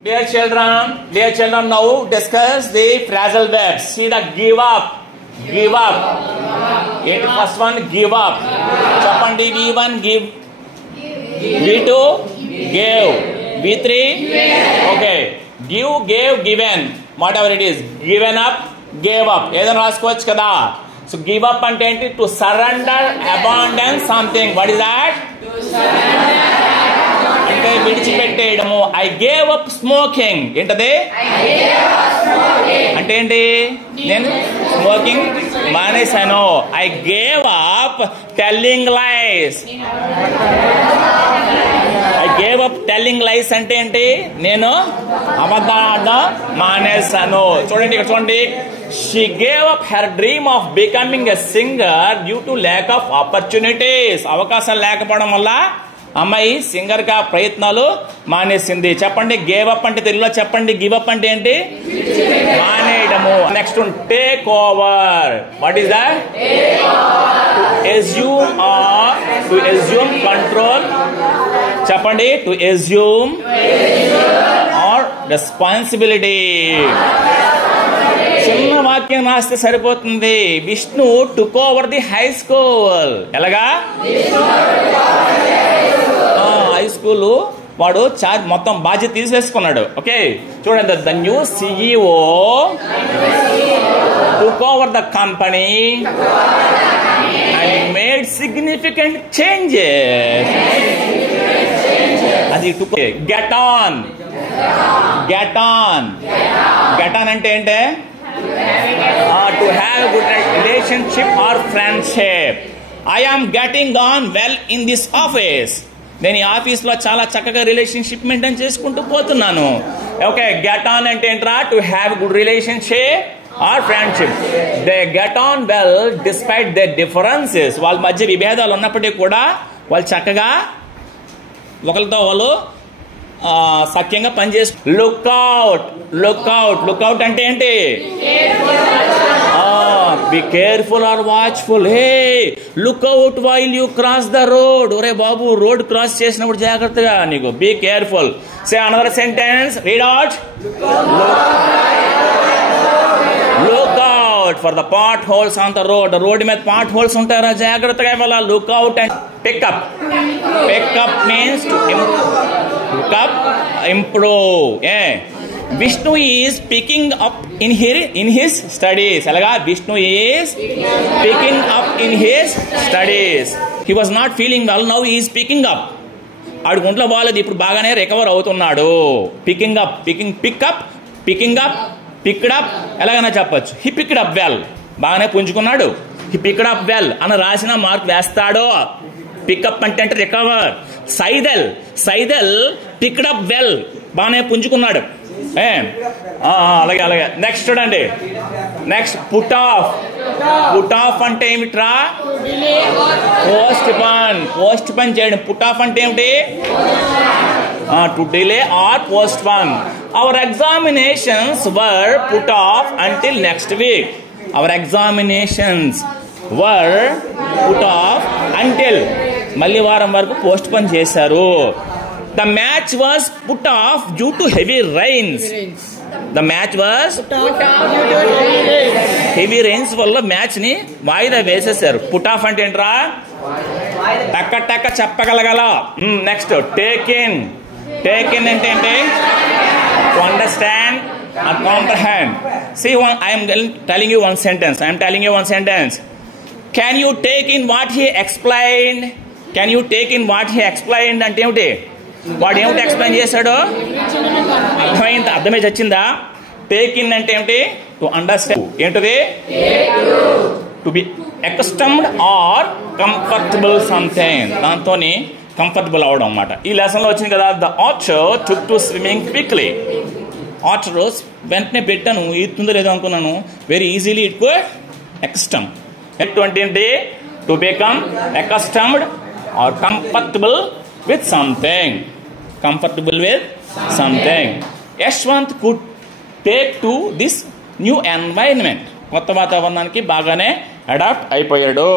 Dear children, now discuss the phrasal verbs. See the give up, give up. It first one, give up. Chapandi V1, give. V2, gave. V3, okay. Give, gave, given. Whatever it is, given up, gave up. Edan raskoch kada. So give up ante to surrender, abandon something. What is that? To surrender. అంటే విడిచిపెట్టేయడము. I gave up smoking. ఏంటది? అంటే ఏంటి? నేను smoking మానేశాను. I gave up telling lies. I gave up telling lies అంటే ఏంటి? నేను అబద్ధాలు మానేశాను. చూడండి ఇక్కడ చూడండి. She gave up her dream of becoming a singer due to lack of opportunities. అవకాశాలు లేకపోవడం వల్ల అమ్మాయి సింగర్ గా ప్రయత్నాలు మానేసింది. చెప్పండి గేవ్ అప్ అంటే తెలుగులో చెప్పండి. గివ్ అప్ అంటే ఏంటి? మానేయడము. Next take over. What is that? To assume or to assume control. చెప్పండి టు అస్యూమ్ ఆర్ రెస్పాన్సిబిలిటీ. చిన్న వాక్యం రాస్తే సరిపోతుంది. Vishnu took over the high school. ఎలాగా? హై స్కూల్ వాడు మొత్తం బాధ్యత తీసేసుకున్నాడు. ఓకే చూడండి. The new CEO took over the company and made significant changes. అది get on. Get on. Get on అంటే ఏంటే? To have good relationship or friendship. I am getting on well in this office. నేను ఈ ఆఫీస్లో చాలా చక్కగా relationship maintain చేసుకుంటూ పోతున్నాను. ఓకే గెట్ ఆన్ అంటే ఏంట్రా? To have good relationship or friendship. They get on well despite they differences. వాళ్ళ మధ్య విభేదాలు ఉన్నప్పటికీ కూడా వాళ్ళు చక్కగా ఒకరితో వాళ్ళు సఖ్యంగా పనిచేసు. లుక్అవుట్. లుక్అవుట్. లుక్అవుట్ అంటే ఏంటి? Be careful or watchful. Hey look out while you cross the road. ఒరే బాబు రోడ్ క్రాస్ చేసినప్పుడు జాగ్రత్తగా నీకు. Be careful. Say another sentence. Read out. Look out for the potholes on the road. Road మీద pot holes ఉంటారా? జాగ్రత్తగా ఇవ్వాలా. Look out and pick up. Pick up means to look up, improve. Vishnu is picking up in his studies. Alaga Vishnu is picking up in his studies. He was not feeling well, now he is picking up. ఆడు గుంట్లో బాగాలేదు, ఇప్పుడు బాగానే recover అవుతున్నాడు. Picking up. Pickup, picking up, picked up ఎలాగైనా చెప్పచ్చు. He picked up well. బాగానే పుంజుకున్నాడు. He picked up well అని రాసిన మార్క్ వేస్తాడు. పికప్ అంటే recover. Saidal. Saidal picked up well. బాగానే పుంజుకున్నాడు. అలాగే అలాగే. నెక్స్ట్ చూడండి. Next put off. Put of అంటే ఏమిట్రా? పోస్ట్ పన్. పోస్ట్ పన్ చేయడం. పుట్ ఆఫ్ అంటే ఏమిటి? To delay or postpone. Our examinations were put off until next week. Our examinations were put off until. మళ్ళీ వారం వరకు పోస్ట్ పోన్ చేశారు. The match was put off due to heavy rains. The match was heavy rains వల్ల match ని వాయిదా వేసేసారు. పుట్ of అంటే ఏంట్రా? టక్క టక్క చెప్పగలగల. Next take in. Take in అంటే ఏంటి? To understand and comprehend. See, I am telling you one sentence. I am telling you one sentence. Can you take in what he explained? Can you take in what he explained అంటే ఏమిటి? వాడు ఏమిటి explain చేశాడు? అర్థమైందా? అర్థమే చచ్చిందా? Take in అంటే ఏమిటి? To understand. ఏంటిది? To be accustomed or comfortable something. దాంతో కంఫర్టబుల్ అవడం అన్నమాట. ఈ లెసన్ లో వచ్చింది కదా. The archer took to swimming quickly. Archer వెంటనే పెట్టాను, ఈతుందో లేదో అనుకున్నాను. Very easily it could accustom. ఏంటి? To become accustomed or comfortable with something. Comfortable with something. Yashwant could take to this new environment. కొత్త వాతావరణానికి బాగానే అడాప్ట్ అయిపోయాడు.